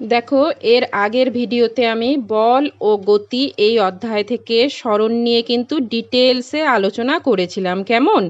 দেখো, এর আগের ভিডিওতে আমি বল ও গতি এই অধ্যায় থেকে সরণ নিয়ে কিন্তু ডিটেলসে আলোচনা করেছিলাম। কেমন?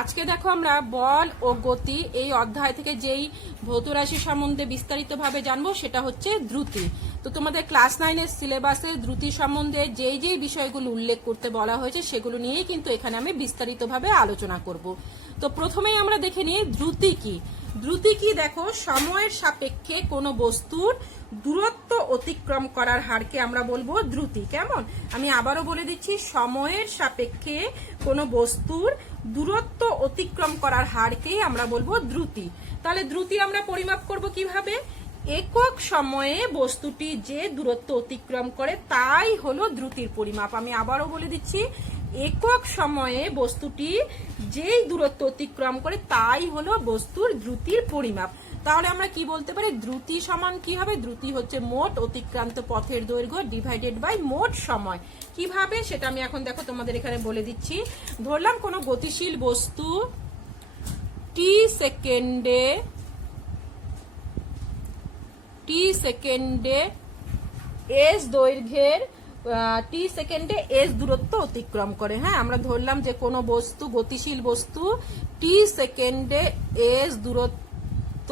আজকে দেখো আমরা বল ও গতি এই অধ্যায় থেকে যেই ভৌত রাশি সম্বন্ধে বিস্তারিতভাবে জানবো সেটা হচ্ছে দ্রুতি। তো তোমাদের ক্লাস 9-এর সিলেবাসে দ্রুতি সম্বন্ধে যেই যেই বিষয়গুলো উল্লেখ করতে বলা হয়েছে সেগুলো নিয়েই কিন্তু এখানে আমি বিস্তারিতভাবে আলোচনা করব। তো প্রথমেই আমরা দেখে নিই দ্রুতি কি। দ্রুতি কি দেখো, সময়ের সাপেক্ষে কোনো বস্তুর দূরত্ব অতিক্রম করার হারকে আমরা বলবো দ্রুতি। কেমন? আমি আবারও বলে দিচ্ছি, সময়ের সাপেক্ষে কোনো বস্তুর দূরত্ব অতিক্রম করার হারকেই আমরা বলবো দ্রুতি। তাহলে দ্রুতি আমরা পরিমাপ করব কিভাবে? একক সময়ে বস্তুটি যে দূরত্ব অতিক্রম করে তাই হলো দ্রুতির পরিমাপ। আমি আবারও বলে দিচ্ছি, একক সময়ে বস্তুটি যেই দূরত্ব অতিক্রম করে তাই হলো বস্তুর দ্রুতির পরিমাপ। তাহলে আমরা কি বলতে পারি? দ্রুতি সমান কি হবে? দ্রুতি হচ্ছে মোট অতিক্রান্ত পথের দৈর্ঘ্য ডিভাইডেড বাই মোট সময়। কিভাবে সেটা আমি এখন দেখো তোমাদের এখানে বলে দিচ্ছি। ধরলাম কোনো গতিশীল বস্তু টি সেকেন্ডে এস দৈর্ঘ্যের টি সেকেন্ডে এস দূরত্ব অতিক্রম করে। হ্যাঁ, আমরা ধরলাম যে কোনো বস্তু, গতিশীল বস্তু টি সেকেন্ডে এস দূরত্ব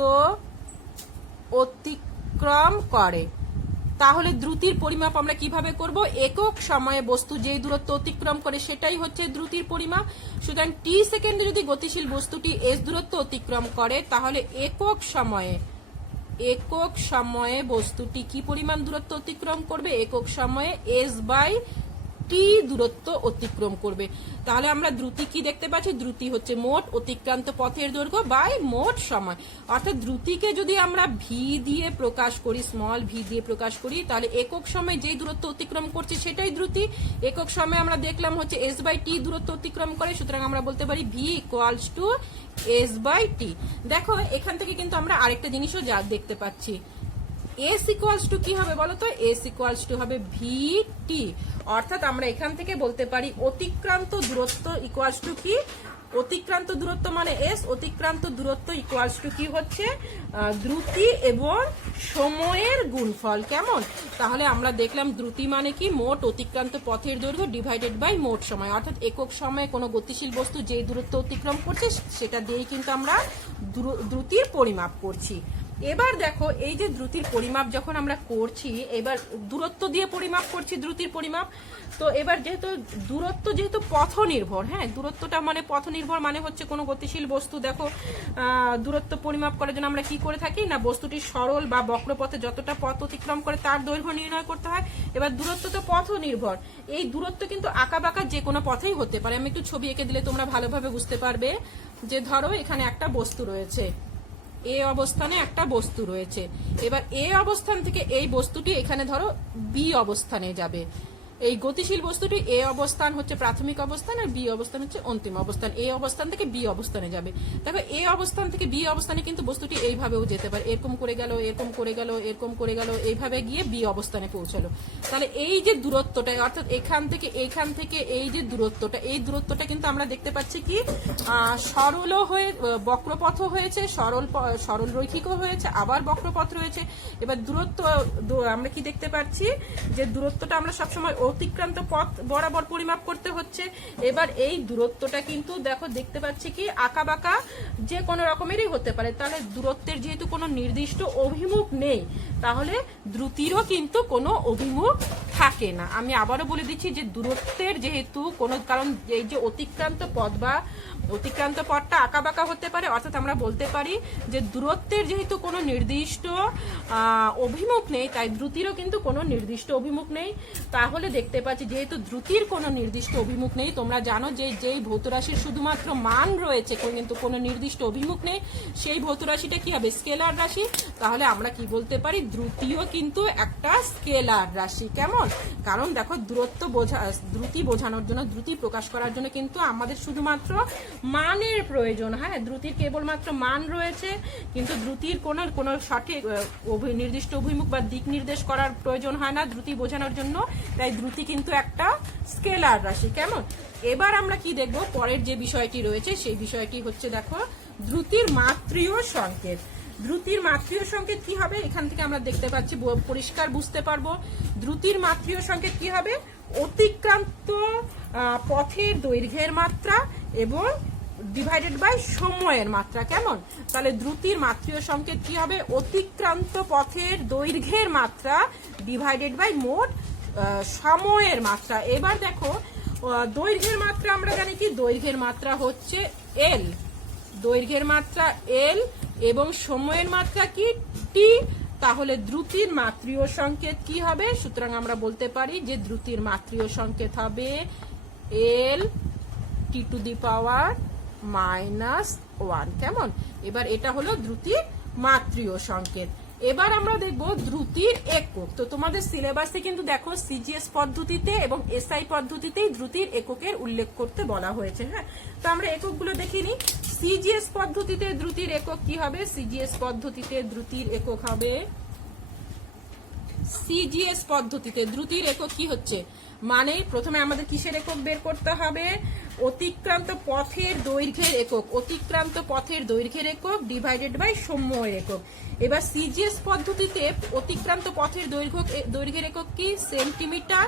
অতিক্রম করে। তাহলে দ্রুতির পরিমাপ আমরা কিভাবে করব? একক সময়ে বস্তু যেই দূরত্ব অতিক্রম করে সেটাই হচ্ছে দ্রুতির পরিমাপ। সুতরাং টি সেকেন্ডে যদি গতিশীল বস্তুটি এস দূরত্ব অতিক্রম করে তাহলে একক সময়ে বস্তুটি কি পরিমাণ দূরত্ব অতিক্রম করবে? একক সময়ে এস বাই টি দূরত্ব অতিক্রম করবে। তাহলে আমরা দ্রুতি কি দেখতে পাচ্ছি? দ্রুতি হচ্ছে মোট অতিক্রান্ত পথের দৈর্ঘ্য বাই মোট সময়। অর্থাৎ দ্রুতিকে যদি আমরা ভি দিয়ে প্রকাশ করি, স্মল ভি দিয়ে প্রকাশ করি, তাহলে একক সময়ে যেই দূরত্ব অতিক্রম করছে সেটাই দ্রুতি। একক সময়ে আমরা দেখলাম হচ্ছে এস বাই টি দূরত্ব অতিক্রম করে, সুতরাং আমরা বলতে পারি V equals to S by T. দেখো, এখান থেকে কিন্তু আমরা আরেকটা জিনিসও যা দেখতে পাচ্ছি, এস ইকুয়ালস টু কি হবে বলো তো? এস ইকুয়ালস টু হবে ভি টি। অর্থাৎ আমরা এখান থেকে বলতে পারি অতিক্রান্ত দূরত্ব ইকুয়ালস টু কি? অতিক্রান্ত দূরত্ব মানে এস, অতিক্রান্ত দূরত্ব ইকুয়ালস টু কি হচ্ছে? দ্রুতি এবং সময়ের গুণফল। কেমন? তাহলে আমরা দেখলাম দ্রুতি মানে কি? মোট অতিক্রান্ত পথের দৈর্ঘ্য ডিভাইডেড বাই মোট সময়। অর্থাৎ একক সময়ে কোনো গতিশীল বস্তু যে দূরত্ব অতিক্রম করছে সেটা দিয়েই কিন্তু আমরা দ্রুতির পরিমাপ করছি। এবার দেখো, এই যে দ্রুতির পরিমাপ যখন আমরা করছি, এবার দূরত্ব দিয়ে পরিমাপ করছি দ্রুতির পরিমাপ। তো এবার যেহেতু দূরত্ব যেহেতু পথ নির্ভর, হ্যাঁ, দূরত্বটা মানে পথ নির্ভর মানে হচ্ছে কোনো গতিশীল বস্তু দেখো দূরত্ব পরিমাপ করার জন্য আমরা কি করে থাকি না, বস্তুটি সরল বা বক্রপথে যতটা পথ অতিক্রম করে তার দৈর্ঘ্য নির্ণয় করতে হয়। এবার দূরত্ব তো পথ নির্ভর, এই দূরত্ব কিন্তু আঁকা বাঁকা যে কোনো পথেই হতে পারে। আমি একটু ছবি এঁকে দিলে তোমরা ভালোভাবে বুঝতে পারবে। যে ধরো এখানে একটা বস্তু রয়েছে, এ অবস্থানে একটা বস্তু রয়েছে। এবার এ অবস্থান থেকে এই বস্তুটি এখানে ধরো বি অবস্থানে যাবে। এই গতিশীল বস্তুটি এ অবস্থান হচ্ছে প্রাথমিক অবস্থান আর বি অবস্থান হচ্ছে অন্তিম অবস্থান। এ অবস্থান থেকে বি অবস্থানে যাবে। দেখো, এ অবস্থান থেকে বি অবস্থানে কিন্তু বস্তুটি এইভাবেও যেতে পারে, এরকম করে গেল, এরকম করে গেল, এরকম করে গেল, এইভাবে গিয়ে বি অবস্থানে পৌঁছালো। তাহলে এই যে দূরত্বটা, অর্থাৎ এখান থেকে এই যে দূরত্বটা, এই দূরত্বটা কিন্তু আমরা দেখতে পাচ্ছি কি সরলও হয়ে বক্রপথ হয়েছে, সরল রৈখিকও হয়েছে, আবার বক্রপথ রয়েছে। এবার দূরত্ব আমরা কি দেখতে পাচ্ছি? যে দূরত্বটা আমরা সবসময় অতিক্রান্ত পথ বরাবর পরিমাপ করতে হচ্ছে। এবার এই দূরত্বটা কিন্তু দেখো দেখতে পাচ্ছি কি আঁকা বাঁকা যে কোনো রকমেরই হতে পারে। তাহলে দূরত্বের যেহেতু কোনো নির্দিষ্ট অভিমুখ নেই, তাহলে দ্রুতিরও কিন্তু কোনো অভিমুখ থাকে না। আমি আবারও বলে দিচ্ছি যে দূরত্বের যেহেতু কোনো, কারণ এই যে অতিক্রান্ত পথ বা অতিক্রান্ত পথটা আঁকা বাঁকা হতে পারে, অর্থাৎ আমরা বলতে পারি যে দূরত্বের যেহেতু কোনো নির্দিষ্ট অভিমুখ নেই, তাই দ্রুতিরও কিন্তু কোনো নির্দিষ্ট অভিমুখ নেই। তাহলে দেখতে পাচ্ছি যেহেতু দ্রুতির কোনো নির্দিষ্ট অভিমুখ নেই, তোমরা জানো যে যেই ভৌত রাশির শুধুমাত্র মান রয়েছে কিন্তু কোনো নির্দিষ্ট অভিমুখ নেই, সেই ভৌত রাশিটা কি হবে? স্কেলার রাশি। তাহলে আমরা কি বলতে পারি? দ্রুতিও কিন্তু একটা স্কেলার রাশি। কেমন? কারণ দেখো, দ্রুতি বোঝানোর জন্য, দ্রুতি প্রকাশ করার জন্য কিন্তু আমাদের শুধুমাত্র মানের প্রয়োজন। হ্যাঁ, দ্রুতির কেবলমাত্র মান রয়েছে, কিন্তু দ্রুতির কোনো সঠিক নির্দিষ্ট অভিমুখ বা দিক নির্দেশ করার প্রয়োজন হয় না দ্রুতি বোঝানোর জন্য। তাই দ্রুতি কিন্তু একটা স্কেলার রাশি। কেমন? এবার আমরা কি দেখব? পরের যে বিষয়টি রয়েছে সেই বিষয়টি হচ্ছে দেখো দ্রুতির মাত্রীয় সংকেত। দ্রুতির মাত্রীয় সংকেত কি হবে, এখান থেকে আমরা দেখতে পাচ্ছি, পরিষ্কার বুঝতে পারবো। দ্রুতির মাত্রীয় সংকেত কি হবে, অতিক্রান্ত পথের দৈর্ঘ্যের মাত্রা এবং ডিভাইডেড বাই সময়ের মাত্রা। কেমন, তাহলে দ্রুতির মাত্রীয় সংকেত কি হবে, অতিক্রান্ত পথের দৈর্ঘ্যের মাত্রা ডিভাইডেড বাই মোট সময়ের মাত্রা। এবার দেখো দৈর্ঘ্যের মাত্রা আমরা জানি কি, দৈর্ঘ্যের মাত্রা হচ্ছে এল, দৈর্ঘ্যের মাত্রা এল এবং সময়ের মাত্রা কি টি। তাহলে দ্রুতির মাত্রীয় সংকেত কি হবে, সুতরাং আমরা বলতে পারি যে দ্রুতির মাত্রীয় সংকেত হবে এল টি টু দি পাওয়ার -1। কেমন, এবার এটা হলো দ্রুতির মাত্রীয় সংকেত। এবার আমরা দেখব দ্রুতির একক। তো তোমাদের সিলেবাসে কিন্তু দেখো সিজিএস পদ্ধতিতে এবং এসআই পদ্ধতিতেই দ্রুতির এককের উল্লেখ করতে বলা হয়েছে। হ্যাঁ, তো আমরা এককগুলো দেখে নিই। সিজিএস পদ্ধতিতে দ্রুতির একক কি হবে, সিজিএস পদ্ধতিতে দ্রুতির একক হবে, সিজিএস পদ্ধতিতে দ্রুতির একক কি হচ্ছে, মানে প্রথমে আমাদের কিসের একক বের করতে হবে, অতিক্রান্ত পথের দৈর্ঘ্যের একক, অতিক্রান্ত পথের দৈর্ঘ্যের একক ডিভাইডেড বাই সময়ের একক। এবার সিজিএস পদ্ধতিতে অতিক্রান্ত পথের দৈর্ঘ্যের একক কি, সেন্টিমিটার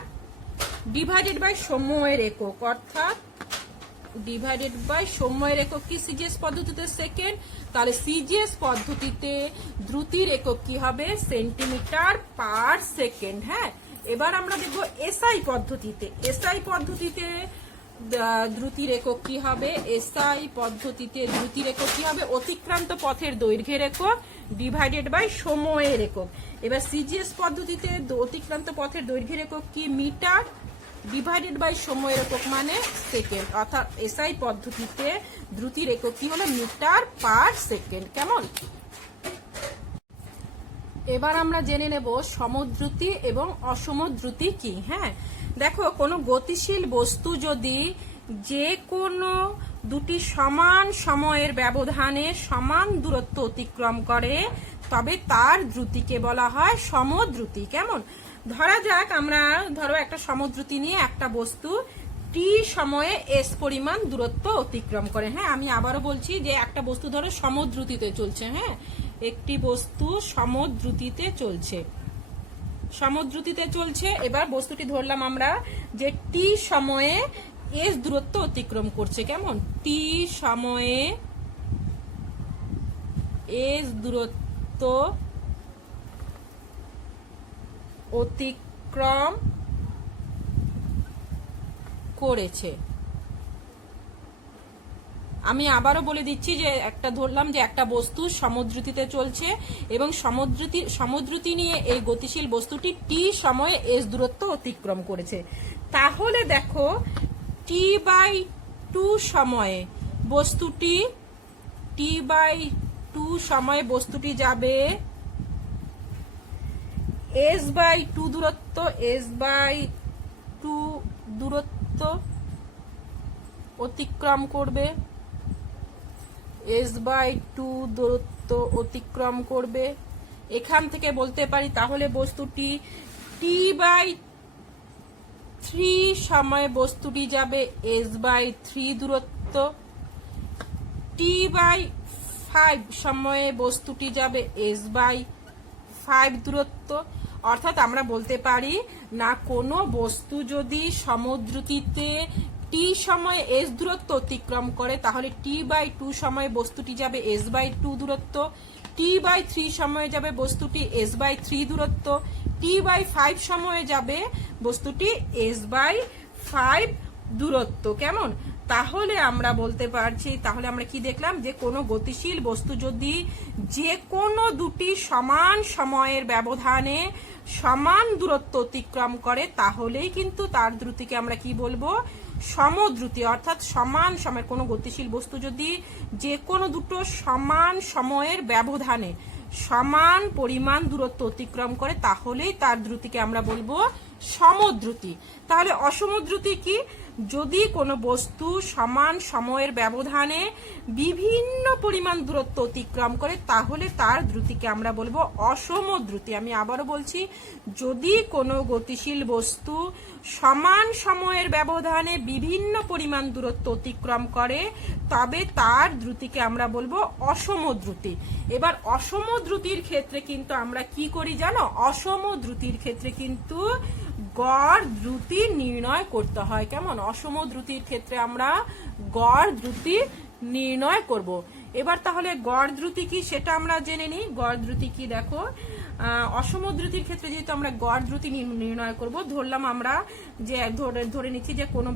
ডিভাইডেড বাই সময়ের একক, অর্থাৎ ডিভাইডেড বাই সময়ের একক কি সিজিএস পদ্ধতিতে সেকেন্ড। তাহলে সিজিএস পদ্ধতিতে দ্রুতির একক কি হবে, সেন্টিমিটার পার সেকেন্ড। হ্যাঁ, এবার আমরা দেখবো এসআই পদ্ধতিতে, এসআই পদ্ধতিতে দ্রুতির একক কি হবে, এসআই পদ্ধতিতে দ্রুতির একক কি হবে, অতিক্রান্ত পথের দৈর্ঘ্যের একক ডিভাইডেড বাই সময়ের একক। এবার সিজিএস পদ্ধতিতে অতিক্রান্ত পথের দৈর্ঘ্যের একক কি, মিটার ডিভাইডেড বাই সময়ের একক মানে সেকেন্ড, অর্থাৎ এসআই পদ্ধতিতে দ্রুতির একক কি হলো, মিটার পার সেকেন্ড। কেমন, এবার আমরা জেনে নেব সমদ্রুতি এবং অসমদ্রুতি কি। হ্যাঁ, দেখো কোনো গতিশীল বস্তু যদি যে কোনো দুটি সমান সময়ের ব্যবধানে সমান দূরত্ব অতিক্রম করে তবে তার দ্রুতিকে বলা হয় সমদ্রুতি। কেমন, ধরা যাক আমরা ধরো একটা সমদ্রুতি নিয়ে একটা বস্তু টি সময়ে এস পরিমাণ দূরত্ব অতিক্রম করে। হ্যাঁ, আমি আবারও বলছি যে একটা বস্তু ধরো সমদ্রুতিতে চলছে। হ্যাঁ, একটি বস্তু সমদ্রুতিতে চলছে, সমদ্রুতিতে চলছে। এবার বস্তুটি ধরলাম আমরা যে টি সময়ে এস দূরত্ব অতিক্রম করছে। কেমন, টি সময়ে এস দূরত্ব অতিক্রম করেছে। আমি আবারও বলে দিচ্ছি যে একটা ধরলাম যে একটা বস্তু সমদ্রুতিতে চলছে এবং সমদ্রুতি নিয়ে এই গতিশীল বস্তুটি টি সময়ে এস দূরত্ব অতিক্রম করেছে। তাহলে দেখো টি বাই টু সময়ে বস্তুটি, টি বাই টু সময়ে বস্তুটি যাবে এস বাই টু দূরত্ব, এস বাই টু দূরত্ব অতিক্রম করবে, এস বাই টু দূরত্ব অতিক্রম করবে। এখান থেকে বলতে পারি তাহলে বস্তুটি টি বাই থ্রি সময়ে বস্তুটি যাবে এস বাই থ্রি দূরত্ব, টি বাই ফাইভ সময়ে বস্তুটি যাবে এস বাই ফাইভ দূরত্ব। অর্থাৎ আমরা বলতে পারি না কোনো বস্তু যদি সমদ্রুতিতে টি সময়ে এস দূরত্ব অতিক্রম করে তাহলে টি বাই টু সময়ে বস্তুটি যাবে এস বাই টু দূরত্ব, টি বাই থ্রি সময়ে যাবে বস্তুটি এস বাই থ্রি দূরত্ব, টি বাই ফাইভ সময়ে যাবে বস্তুটি এস বাই ফাইভ দূরত্ব। কেমন, তাহলে আমরা বলতে পারছি, তাহলে আমরা কি দেখলাম যে কোনো গতিশীল বস্তু যদি যে কোনো দুটি সমান সময়ের ব্যবধানে সমান দূরত্ব অতিক্রম করে তাহলেই কিন্তু তার দ্রুতিকে আমরা কি বলবো, সমদ্রুতি। অর্থাৎ সমান সময়ের কোনো গতিশীল বস্তু যদি যে কোনো দুটো সমান সময়ের ব্যবধানে সমান পরিমাণ দূরত্ব অতিক্রম করে তাহলেই তার দ্রুতিকে আমরা বলবো সমদ্রুতি। তাহলে অসমদ্রুতি কি? যদি কোনো বস্তু সমান সময়ের ব্যবধানে বিভিন্ন পরিমাণ দূরত্ব অতিক্রম করে তাহলে তার দ্রুতিকে আমরা বলবো অসমদ্রুতি। আমি আবারও বলছি, যদি কোনো গতিশীল বস্তু সমান সময়ের ব্যবধানে বিভিন্ন পরিমাণ দূরত্ব অতিক্রম করে তবে তার দ্রুতিকে আমরা বলবো অসমদ্রুতি। এবার অসমদ্রুতির ক্ষেত্রে কিন্তু আমরা কি করি জানো? অসমদ্রুতির ক্ষেত্রে কিন্তু গড় দ্রুতি নির্ণয় করতে হয়। কেমন? অসমদ্রুতির ক্ষেত্রে আমরা গড় দ্রুতি নির্ণয় করব। এবার তাহলে গড় দ্রুতি কি সেটা আমরা জেনে নিই। গড় দ্রুতি কি দেখো, অসমদ্রুতির ক্ষেত্রে যেহেতু আমরা গড় দ্রুতি নির্ণয় করব, ধরলাম আমরা যে ধরে নিচ্ছি যে কোনো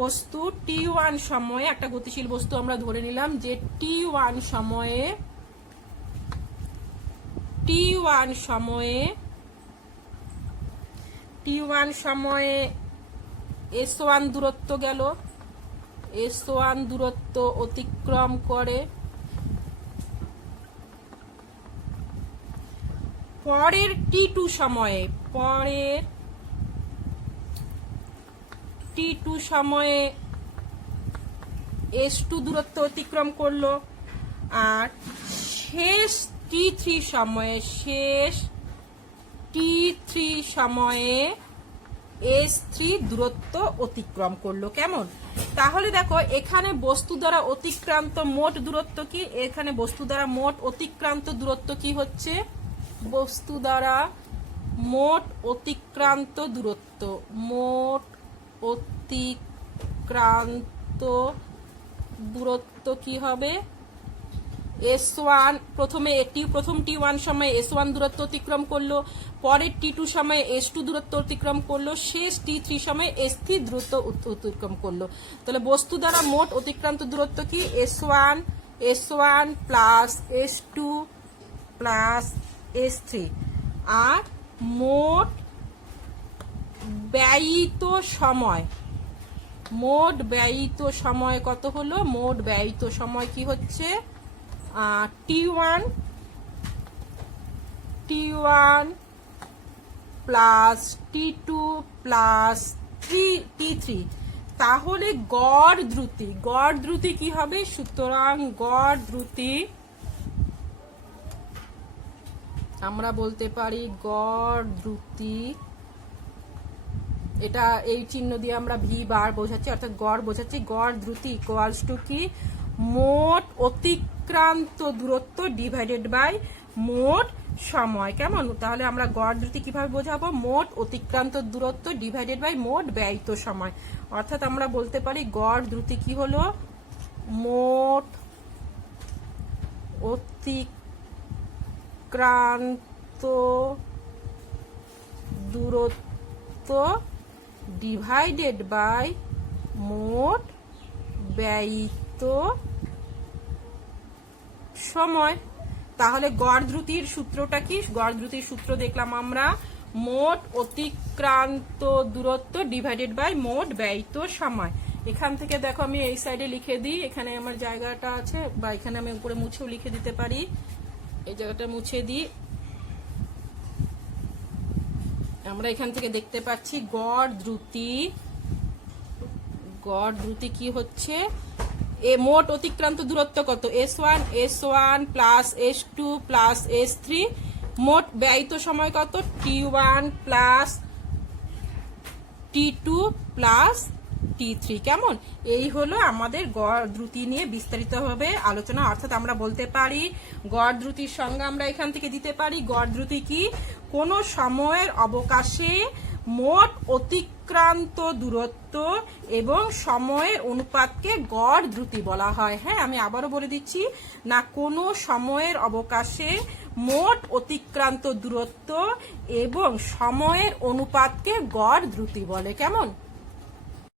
বস্তু t1 সময়ে, একটা গতিশীল বস্তু আমরা ধরে নিলাম যে t1 সময়ে s1 দূরত্ব গেল, s1 দূরত্ব অতিক্রম করে, পরের t2 সময়ে s2 দূরত্ব অতিক্রম করলো, আর শেষ t3 সময়ে s3 দূরত্ব অতিক্রম করলো। কেমন? তাহলে দেখো এখানে বস্তু দ্বারা অতিক্রান্ত মোট দূরত্ব কি? এখানে বস্তু দ্বারা মোট অতিক্রান্ত দূরত্ব কি হচ্ছে? বস্তু দ্বারা মোট অতিক্রান্ত দূরত্ব কি হবে? s1 প্রথম t1 সময়ে s1 দূরত্ব অতিক্রম করলো, পরের t2 সময়ে s2 দূরত্ব অতিক্রম করলো, শেষ t3 সময়ে s3 দূরত্ব অতিক্রম করলো। তাহলে বস্তু দ্বারা মোট অতিক্রান্ত দূরত্ব কি? s1 plus s2 plus s3, আর মোট ব্যয়িত সময় কত হলো? মোট ব্যয়িত সময় কি হচ্ছে? t1 plus t2 plus t3। তাহলে গড় দ্রুতি কি হবে? সুতরাং গড় দ্রুতি আমরা বলতে পারি গড় দ্রুতি, এটা এই চিহ্ন দিয়ে আমরা ভি বার বোঝাচ্ছি, অর্থাৎ গড় বোঝাচ্ছি। গড় দ্রুতি ইকুয়ালস টু কি? মোট অতিক্রান্ত দূরত্ব ডিভাইডেড বাই মোট সময়। কেমন? তাহলে আমরা গড় দ্রুতি কিভাবে বোঝাবো? মোট অতিক্রান্ত দূরত্ব ডিভাইডেড বাই মোট ব্যয়িত সময়। অর্থাৎ আমরা বলতে পারি গড় দ্রুতি কি হলো? মোট অতিক্রান্ত দূরত্ব ডিভাইডেড বাই মোট ব্যয়িত সময়। তাহলে গড় দ্রুতির সূত্রটা কি? গড় দ্রুতির সূত্র দেখলাম আমরা, মোট অতিক্রান্ত দূরত্ব ডিভাইডেড বাই মোট ব্যয়িত সময়। এখান থেকে দেখো আমি এই সাইডে লিখে দিই, এখানে আমার জায়গাটা আছে, বা এখানে আমি উপরে মুছেও লিখে দিতে পারি। এই জায়গাটা মুছে দিই। আমরা এখান থেকে দেখতে পাচ্ছি গড় দ্রুতি কি হচ্ছে? মোট অতিক্রান্ত দূরত্ব কত? s1 plus s2 plus s3, মোট ব্যয়িত সময় কত? t1 plus t2 plus t3। কেমন? এই হলো আমাদের গড় দ্রুতি নিয়ে বিস্তারিতভাবে আলোচনা। অর্থাৎ আমরা বলতে পারি গড় দ্রুতির সংজ্ঞা আমরা এখান থেকে দিতে পারি। গড় দ্রুতি কি? কোন সময়ের অবকাশে মোট অতিক্রান্ত দূরত্ব এবং সময়ের অনুপাতকে গড় দ্রুতি বলা হয়। হ্যাঁ, আমি আবারও বলে দিচ্ছি, না কোনো সময়ের অবকাশে মোট অতিক্রান্ত দূরত্ব এবং সময়ের অনুপাতকে গড় দ্রুতি বলে। কেমন?